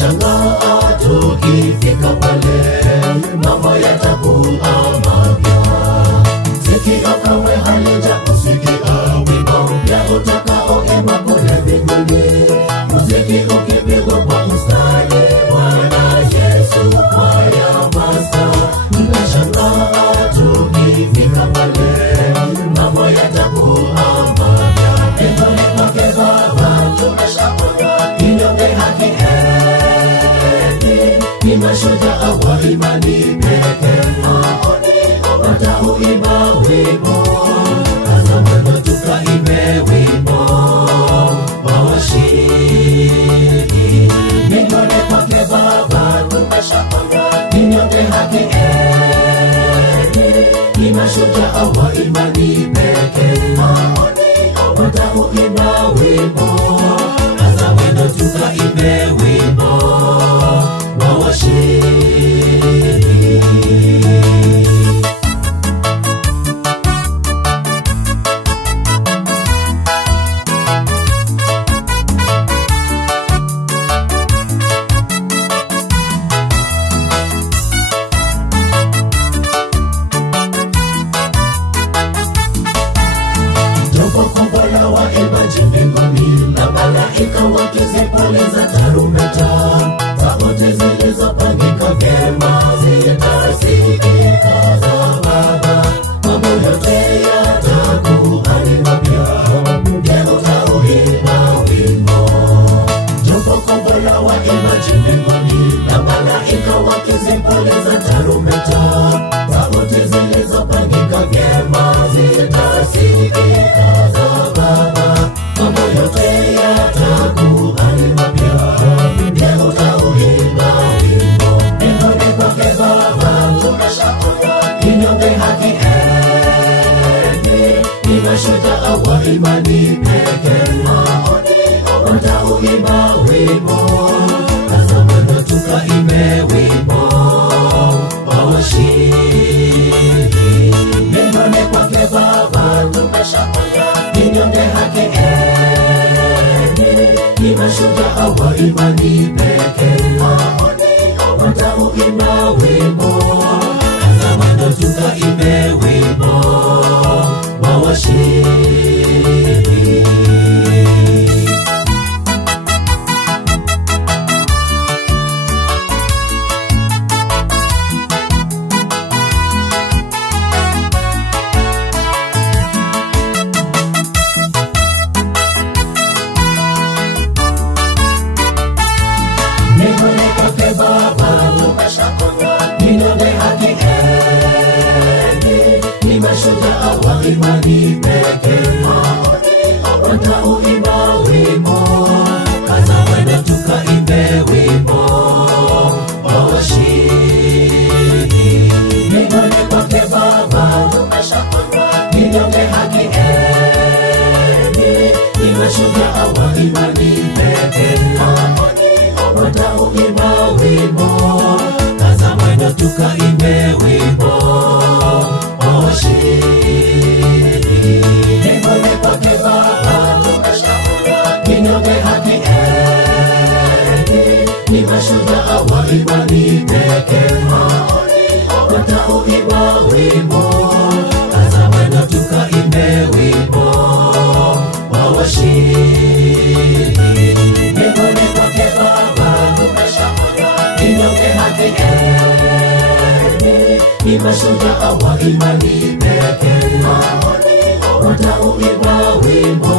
Tunashangaa tukifika pale, mambo yatakuwa mapya. Sikio kamwe halijakusikia wimbo mpya utakaoimba kule mbinguni. Muziki ukipigwa kwa ustadi, Bwana Yesu kwaya basta. Tunashangaa tukifika pale, mambo yatakuwa mapya. Mbinguni kwake Baba tumeshaona kinyonge haki ni mashujaa wa imani pekee. Watauimba wimbo, kaza mwendo tukaimbe wimbo wa washindi. Mbinguni kwake Baba tumeshaona kinyonge haki ni mashujaa wa imani pekee. Watauimba wimbo, kaza mwendo tukaimbe wimbo wa washindi. Malaika wakizipuliza tarumbeta, sauti zilizopangika vyema zitasikika za Baba. Mambo yote yatakuwa ni mapya, leo utauimba wimbo. Jopo kubwa la waimbaji mbinguni, na malaika wakizipuliza tarumbeta, sauti zilizopangika vyema zitasikika za Baba. Mambo yote yatakuwa ni mapya, leo utauimba wimbo. Mbinguni kwake Baba tumeshaona kinyonge haki ni mashujaa wa imani pekee. Watauimba wimbo, kaza mwendo tukaimbe wimbo wa washindi. Mbinguni kwake Baba tumeshaona kinyonge haki ni mashujaa wa imani pekee. Watauimba wimbo, kaza mwendo tukaimbe wimbo wa washindi. Mashujaa wa imani pekee. Watauimba wimbo, kaza mwendo tukaimbe wimbo wa washindi. Mbinguni kwake Baba tumeshaona kinyonge haki ni mashujaa wa imani pekee. Watauimba wimbo, kaza mwendo tukaimbe wimbo wa washindi. Mbinguni kwake Baba tumeshaona kinyonge haki ni mashujaa wa imani pekee. Watauimba wimbo, kaza mwendo tukaimbe wimbo wa washindi. Mbinguni kwake Baba tumeshaona kinyonge haki ni mashujaa wa imani pekee. Watauimba wimbo,